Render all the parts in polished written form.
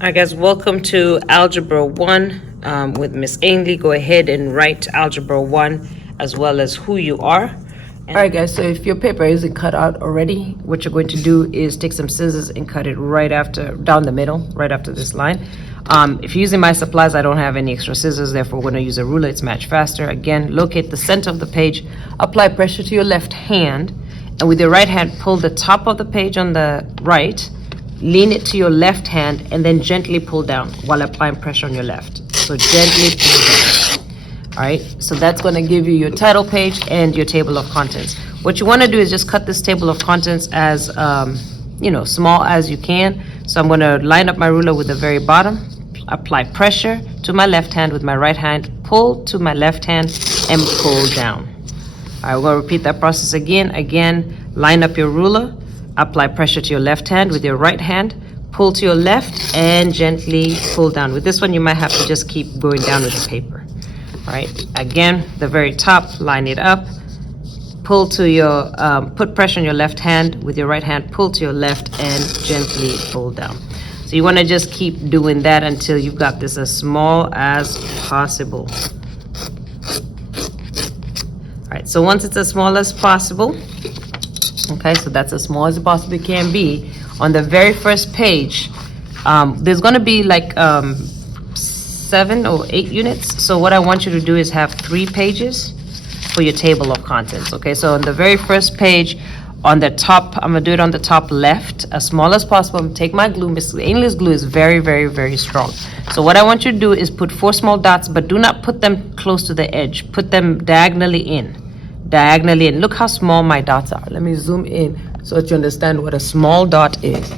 Alright guys, welcome to Algebra 1 with Miss Ainley. Go ahead and write Algebra 1 as well as who you are. Alright guys, so if your paper isn't cut out already, what you're going to do is take some scissors and cut it right after, down the middle, right after this line. If you're using my supplies, I don't have any extra scissors, therefore we're going to use a ruler. It's much faster. Again, locate the center of the page, apply pressure to your left hand, and with your right hand, pull the top of the page on the right, lean it to your left hand, and then gently pull down while applying pressure on your left. So gently pull down. All right, so that's going to give you your title page and your table of contents. What you want to do is just cut this table of contents as small as you can. So I'm going to line up my ruler with the very bottom, apply pressure to my left hand with my right hand, pull to my left hand, and pull down. All right, we're going to repeat that process again. Again, line up your ruler, apply pressure to your left hand with your right hand, pull to your left, and gently pull down. With this one, you might have to just keep going down with the paper. All right, again, the very top, line it up, pull to your, put pressure on your left hand with your right hand, pull to your left, and gently pull down. So you want to just keep doing that until you've got this as small as possible. All right, so once it's as small as possible, okay, so that's as small as it possibly can be. On the very first page, there's going to be like 7 or 8 units. So what I want you to do is have 3 pages for your table of contents. Okay, so on the very first page, on the top, I'm going to do it on the top left, as small as possible. I'm going to take my glue. Miss Ainley's glue is very, very, very strong. So what I want you to do is put 4 small dots, but do not put them close to the edge. Put them diagonally in. Diagonally in. Look how small my dots are. Let me zoom in so that you understand what a small dot is.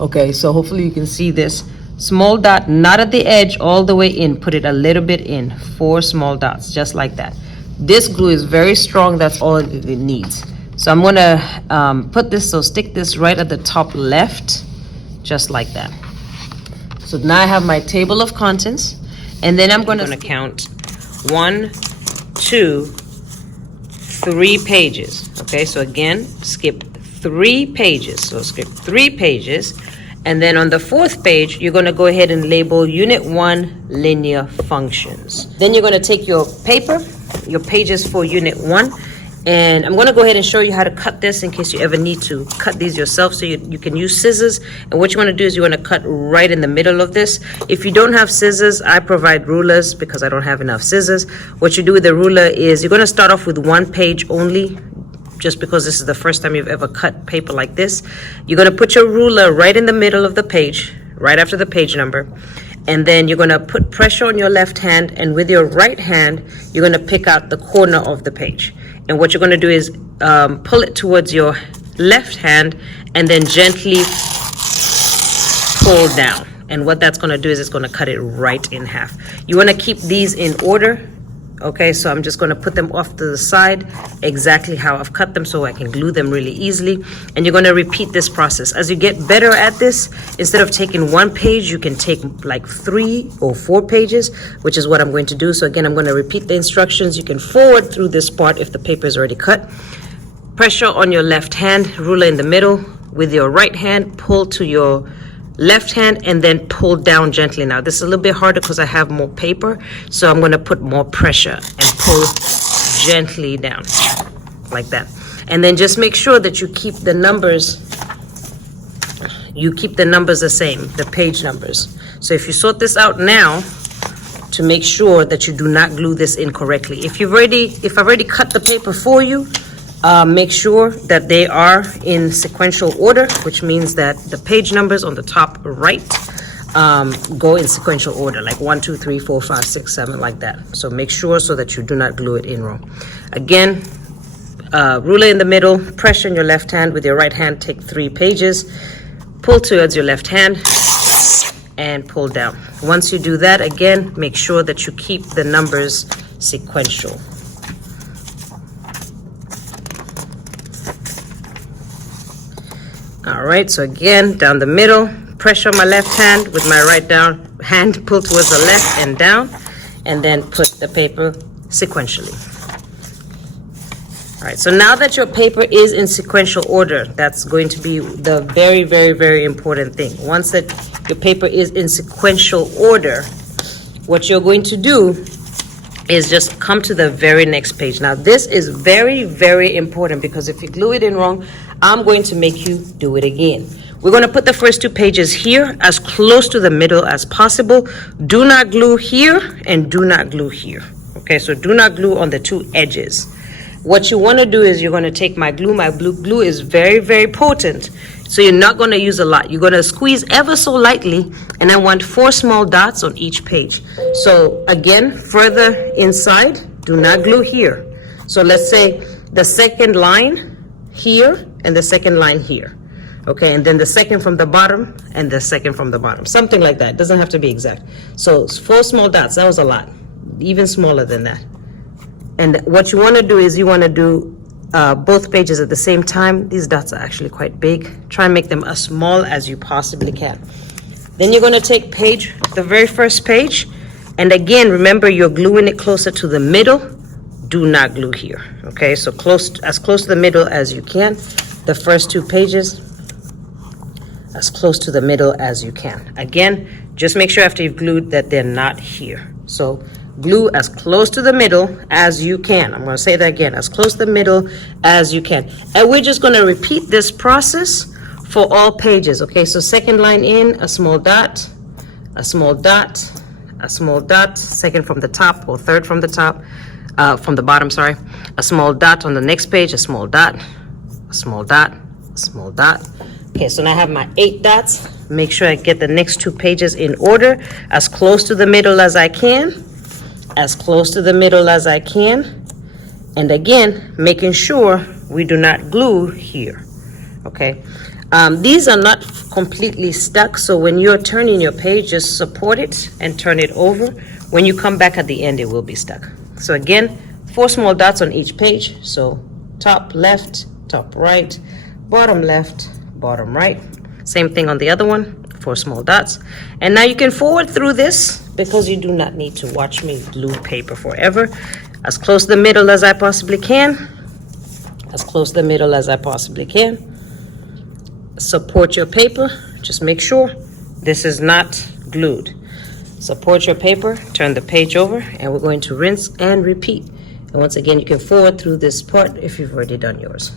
Okay, so hopefully you can see this. Small dot, not at the edge, all the way in. Put it a little bit in. 4 small dots, just like that. This glue is very strong. That's all it needs. So I'm going to put this, so stick this right at the top left, just like that. So now I have my table of contents, and then I'm going to count 1, 2, 3 pages. Okay, so again, skip 3 pages. So skip 3 pages. And then on the 4th page, you're going to go ahead and label Unit 1 Linear Functions. Then you're going to take your paper, your pages for Unit 1, and I'm going to go ahead and show you how to cut this in case you ever need to cut these yourself. So you can use scissors, and what you want to do is you want to cut right in the middle of this. If you don't have scissors, I provide rulers because I don't have enough scissors. What you do with the ruler is you're going to start off with 1 page only, just because this is the first time you've ever cut paper like this. You're going to put your ruler right in the middle of the page, right after the page number. And then you're going to put pressure on your left hand, and with your right hand, you're going to pick out the corner of the page. And what you're going to do is pull it towards your left hand and then gently pull down. And what that's going to do is it's going to cut it right in half. You want to keep these in order. Okay, so I'm just going to put them off to the side exactly how I've cut them so I can glue them really easily. And you're going to repeat this process. As you get better at this, instead of taking 1 page, you can take like 3 or 4 pages, which is what I'm going to do. So again, I'm going to repeat the instructions. You can forward through this part if the paper is already cut. Pressure on your left hand, ruler in the middle. With your right hand, pull to your left hand and then pull down gently. Now this is a little bit harder because I have more paper, so I'm going to put more pressure and pull gently down like that. And then just make sure that you keep the numbers the same, the page numbers. So if you sort this out now, to make sure that you do not glue this incorrectly. If I've already cut the paper for you, make sure that they are in sequential order, which means that the page numbers on the top right go in sequential order, like 1, 2, 3, 4, 5, 6, 7, like that. So make sure so that you do not glue it in wrong. Again, ruler in the middle, pressure in your left hand. With your right hand, take 3 pages, pull towards your left hand, and pull down. Once you do that, again, make sure that you keep the numbers sequential. All right, so again, down the middle, pressure on my left hand with my right hand, pull towards the left and down, and then put the paper sequentially. All right, so now that your paper is in sequential order, that's going to be the very, very, very important thing. Once that your paper is in sequential order, what you're going to do is just come to the very next page. Now, this is very, very important because if you glue it in wrong, I'm going to make you do it again. We're going to put the first 2 pages here as close to the middle as possible. Do not glue here and do not glue here. Okay, so do not glue on the 2 edges. What you want to do is you're going to take my glue. My blue glue is very, very potent. So you're not going to use a lot. You're going to squeeze ever so lightly, and I want 4 small dots on each page. So again, further inside, do not glue here. So let's say the second line here and the second line here. Okay, and then the second from the bottom and the second from the bottom. Something like that. It doesn't have to be exact. So 4 small dots, that was a lot. Even smaller than that. And what you want to do is you want to do both pages at the same time. These dots are actually quite big. Try and make them as small as you possibly can. Then you're going to take the very first page, and again, remember you're gluing it closer to the middle. Do not glue here. Okay, so as close to the middle as you can. The first 2 pages, as close to the middle as you can. Again, just make sure after you've glued that they're not here. So glue as close to the middle as you can. I'm going to say that again, as close to the middle as you can. And we're just going to repeat this process for all pages. Okay, so second line in, a small dot, a small dot, a small dot, second from the top or third from the top, from the bottom, sorry. A small dot on the next page, a small dot, a small dot, a small dot. Okay, so now I have my 8 dots. Make sure I get the next 2 pages in order, as close to the middle as I can. As close to the middle as I can, and again making sure we do not glue here. Okay, these are not completely stuck, so when you're turning your page, just support it and turn it over. When you come back at the end, it will be stuck. So again, 4 small dots on each page. So top left, top right, bottom left, bottom right. Same thing on the other one, 4 small dots. And now you can forward through this because you do not need to watch me glue paper forever. As close to the middle as I possibly can. As close to the middle as I possibly can. Support your paper. Just make sure this is not glued. Support your paper, turn the page over, and we're going to rinse and repeat. And once again, you can forward through this part if you've already done yours.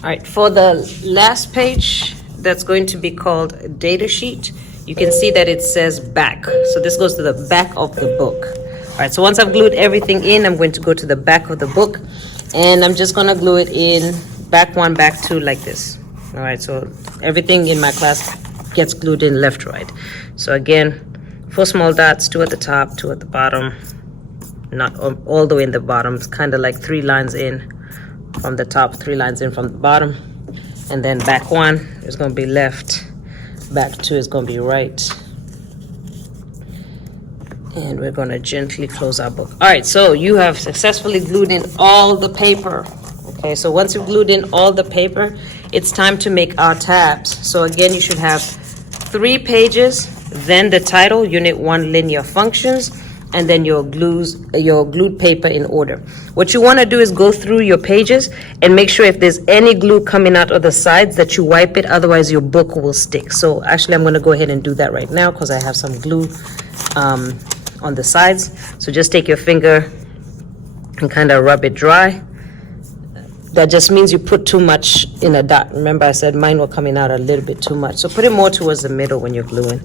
All right, for the last page, that's going to be called data sheet. You can see that it says back. So this goes to the back of the book. All right, so once I've glued everything in, I'm going to go to the back of the book, and I'm just gonna glue it in back one, back two, like this. All right, so everything in my class gets glued in left, right. So again, 4 small dots, 2 at the top, 2 at the bottom, not all the way in the bottom. It's kind of like 3 lines in from the top, 3 lines in from the bottom, and then back 1 is going to be left, back 2 is going to be right, and we're going to gently close our book. All right, so you have successfully glued in all the paper. Okay, so once you've glued in all the paper, it's time to make our tabs. So again, you should have 3 pages, then the title, Unit 1 Linear Functions, and then your glued paper in order. What you want to do is go through your pages and make sure if there's any glue coming out of the sides that you wipe it, otherwise your book will stick. So actually I'm going to go ahead and do that right now because I have some glue on the sides. So just take your finger and kind of rub it dry. That just means you put too much in a dot. Remember I said mine were coming out a little bit too much. So put it more towards the middle when you're gluing.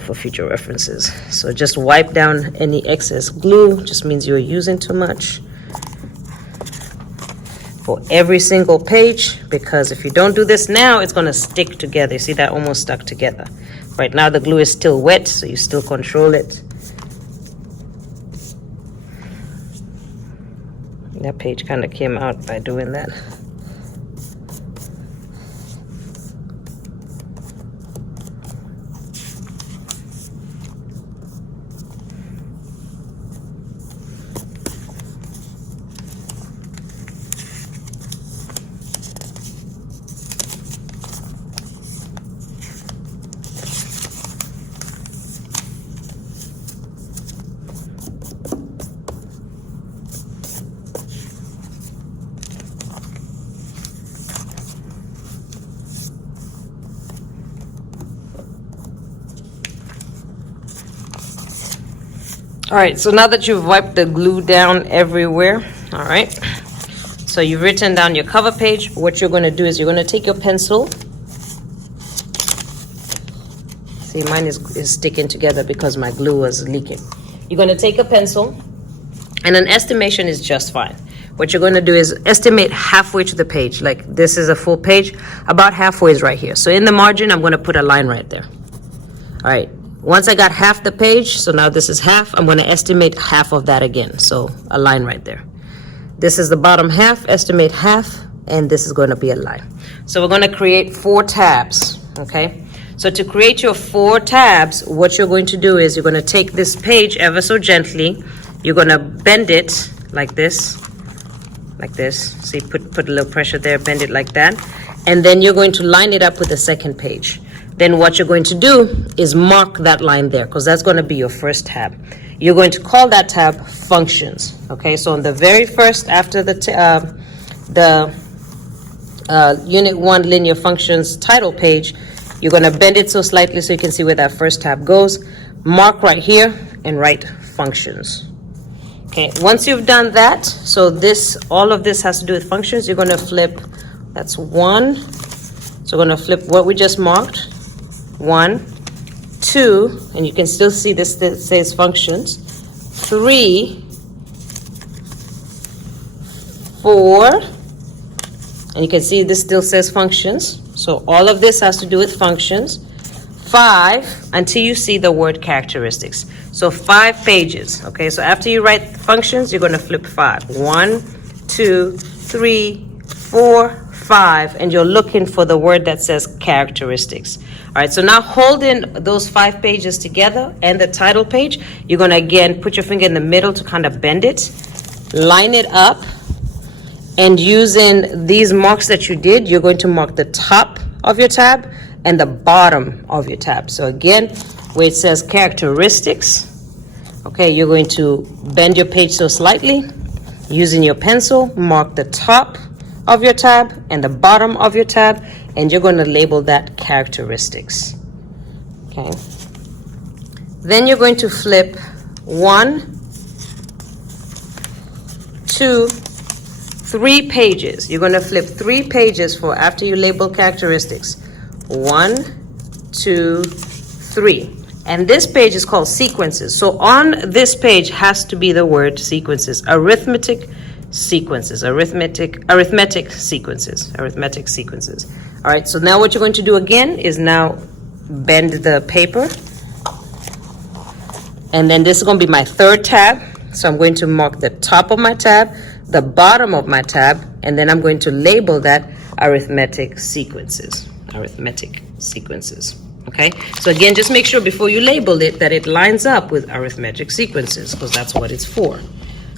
For future references. So just wipe down any excess glue, just means you're using too much for every single page, because if you don't do this now, it's going to stick together. You see that almost stuck together. Right now the glue is still wet, so you still control it. That page kind of came out by doing that. All right, so now that you've wiped the glue down everywhere, all right, so you've written down your cover page, what you're going to do is you're going to take your pencil. See, mine is sticking together because my glue was leaking. You're going to take a pencil, and an estimation is just fine. What you're going to do is estimate halfway to the page. Like this is a full page, about halfway is right here. So in the margin, I'm going to put a line right there. All right. Once I got half the page, so now this is half, I'm going to estimate half of that again. So a line right there. This is the bottom half, estimate half, and this is going to be a line. So we're going to create 4 tabs, okay? So to create your 4 tabs, what you're going to do is you're going to take this page ever so gently. You're going to bend it like this. See, put a little pressure there, bend it like that. And then you're going to line it up with the second page. Then what you're going to do is mark that line there, because that's going to be your first tab. You're going to call that tab functions. Okay, so on the very first, after the Unit 1 Linear Functions title page, you're going to bend it so slightly so you can see where that first tab goes. Mark right here and write functions. Okay, once you've done that, so all of this has to do with functions, you're going to flip, that's 1. So we're going to flip what we just marked. 1, 2, and you can still see this says functions. 3, 4, and you can see this still says functions. So all of this has to do with functions. 5, until you see the word characteristics. So 5 pages. Okay, so after you write functions, you're going to flip 5. 1, 2, 3, 4, 5, and you're looking for the word that says characteristics. All right, so now holding those 5 pages together and the title page, you're going to again put your finger in the middle to kind of bend it, line it up, and using these marks that you did, you're going to mark the top of your tab and the bottom of your tab. So again, where it says characteristics, okay, you're going to bend your page so slightly, using your pencil, mark the top of your tab and the bottom of your tab, and you're going to label that characteristics. Okay. Then you're going to flip 1, 2, 3 pages. You're gonna flip 3 pages for after you label characteristics. 1, 2, 3. And this page is called sequences. So on this page has to be the word sequences, arithmetic sequences, arithmetic sequences. All right, so now what you're going to do again is now bend the paper. And then this is going to be my 3rd tab. So I'm going to mark the top of my tab, the bottom of my tab, and then I'm going to label that arithmetic sequences. Okay, so again, just make sure before you label it that it lines up with arithmetic sequences, because that's what it's for.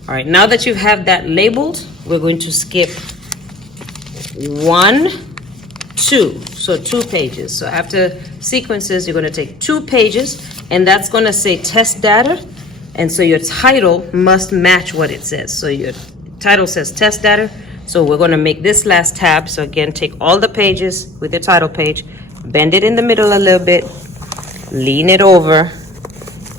All right, now that you have that labeled, we're going to skip 1, 2, so 2 pages. So after sequences, you're going to take 2 pages, and that's going to say test data, and so your title must match what it says. So your title says test data, so we're going to make this last tab. So again, take all the pages with your title page, bend it in the middle a little bit, lean it over,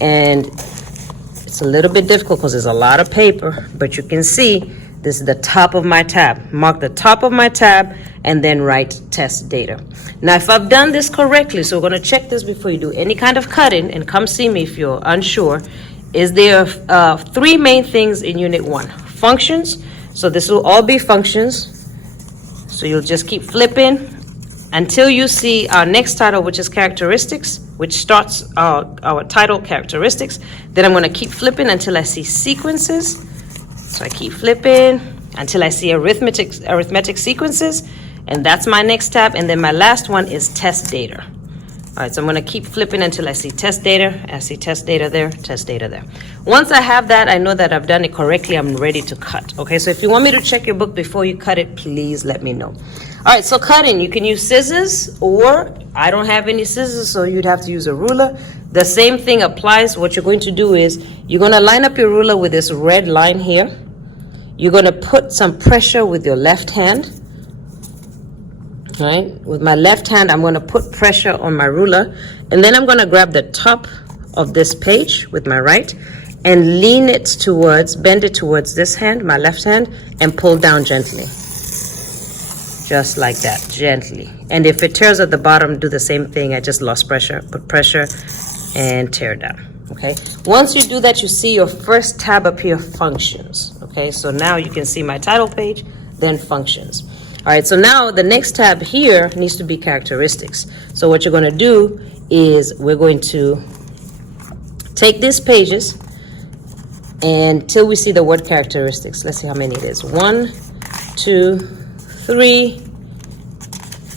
and it's a little bit difficult because there's a lot of paper, but you can see this is the top of my tab. Mark the top of my tab and then write test data. Now, if I've done this correctly, so we're going to check this before you do any kind of cutting, and come see me if you're unsure, is there 3 main things in Unit 1. Functions, so this will all be functions. So you'll just keep flipping until you see our next title, which is characteristics, which starts our title characteristics. Then I'm going to keep flipping until I see sequences. So I keep flipping until I see arithmetic sequences, and that's my next tab. And then my last one is test data. All right, so I'm going to keep flipping until I see test data. I see test data there, test data there. Once I have that, I know that I've done it correctly. I'm ready to cut. Okay, so if you want me to check your book before you cut it, please let me know. All right, so cutting, you can use scissors, or I don't have any scissors, so you'd have to use a ruler. The same thing applies. What you're going to do is you're going to line up your ruler with this red line here. You're going to put some pressure with your left hand. All right, with my left hand, I'm going to put pressure on my ruler, and then I'm going to grab the top of this page with my right and lean it towards, bend it towards this hand, my left hand, and pull down gently. Just like that, gently. And if it tears at the bottom, do the same thing. I just lost pressure. Put pressure and tear down. Okay. Once you do that, you see your first tab appear, functions. Okay. So now you can see my title page, then functions. All right. So now the next tab here needs to be characteristics. So what you're going to do is we're going to take these pages until we see the word characteristics. Let's see how many it is. 1, 2, 3,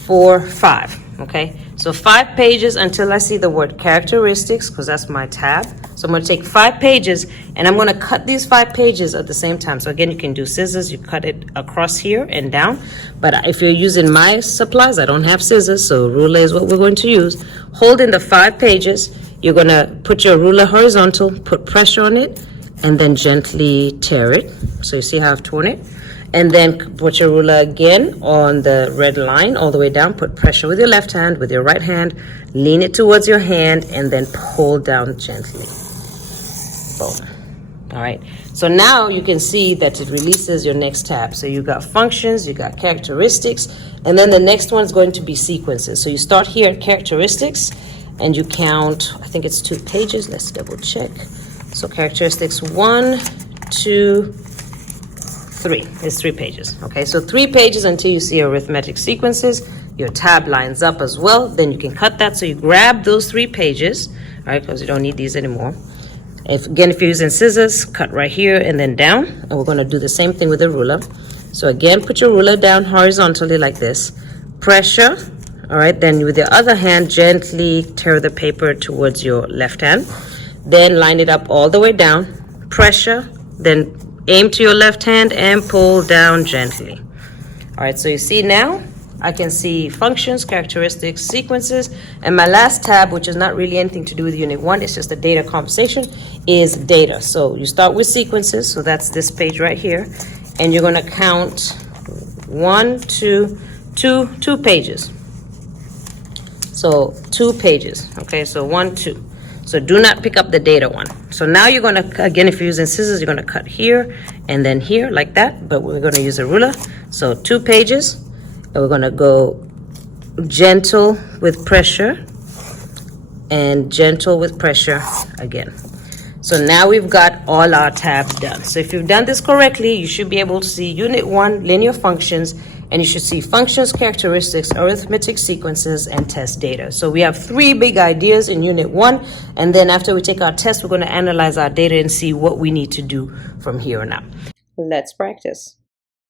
4, 5. Okay, so 5 pages until I see the word characteristics, because that's my tab. So I'm going to take 5 pages and I'm going to cut these 5 pages at the same time. So again, you can do scissors, you cut it across here and down. But if you're using my supplies, I don't have scissors, so ruler is what we're going to use. Holding the 5 pages, you're going to put your ruler horizontal, put pressure on it, and then gently tear it. So you see how I've torn it? And then put your ruler again on the red line all the way down. Put pressure with your left hand, with your right hand. Lean it towards your hand and then pull down gently. Boom. All right. So now you can see that it releases your next tab. So you got functions, you got characteristics, and then the next one is going to be sequences. So you start here at characteristics and you count, I think it's 2 pages. Let's double check. So characteristics 1, 2, 3. It's 3 pages. Okay, so 3 pages until you see arithmetic sequences. Your tab lines up as well. Then you can cut that. So you grab those 3 pages, all right, because you don't need these anymore. If you're using scissors, cut right here and then down. And we're going to do the same thing with the ruler. So again, put your ruler down horizontally like this. Pressure. All right, then with the other hand, gently tear the paper towards your left hand. Then line it up all the way down. Pressure. Then aim to your left hand and pull down gently. All right, so you see now I can see functions, characteristics, sequences, and my last tab, which is not really anything to do with Unit 1, it's just a data conversation, is data. So you start with sequences, so that's this page right here, and you're going to count 1, 2 pages. So 2 pages, okay, so 1, 2. So do not pick up the data one. So now you're gonna, again, if you're using scissors, you're gonna cut here and then here like that, but we're gonna use a ruler. So 2 pages, and we're gonna go gentle with pressure and gentle with pressure again. So now we've got all our tabs done. So if you've done this correctly, you should be able to see Unit 1, linear functions, and you should see functions, characteristics, arithmetic sequences, and test data. So we have 3 big ideas in Unit 1, and then after we take our test, we're going to analyze our data and see what we need to do from here on out. Let's practice.